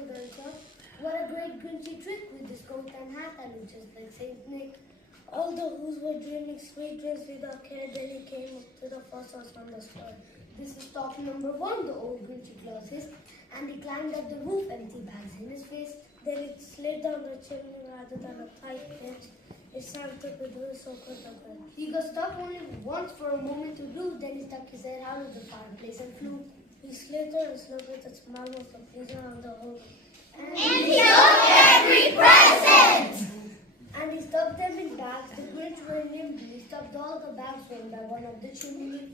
children, sir. What a great Grinchy trick with this coat and hat that looks just like Saint Nick. All the Who's were dreaming sweet dreams without care. Then he came up to the first house on the square. This is talk number one, the old Grinchy Claus hissed, and he climbed up the roof, empty bags in his face. Then it slid down the chimney rather than a tight bench. His son took with his so could the bed. He got stuck only once for a moment to do, then he stuck his head out of the fireplace and flew. He slithered and slowed with a smile of the pleasure on the whole. And he took every present! And he stuffed them in bags. The Grinch were nimble. He stuffed all the bags from by one of the chimney.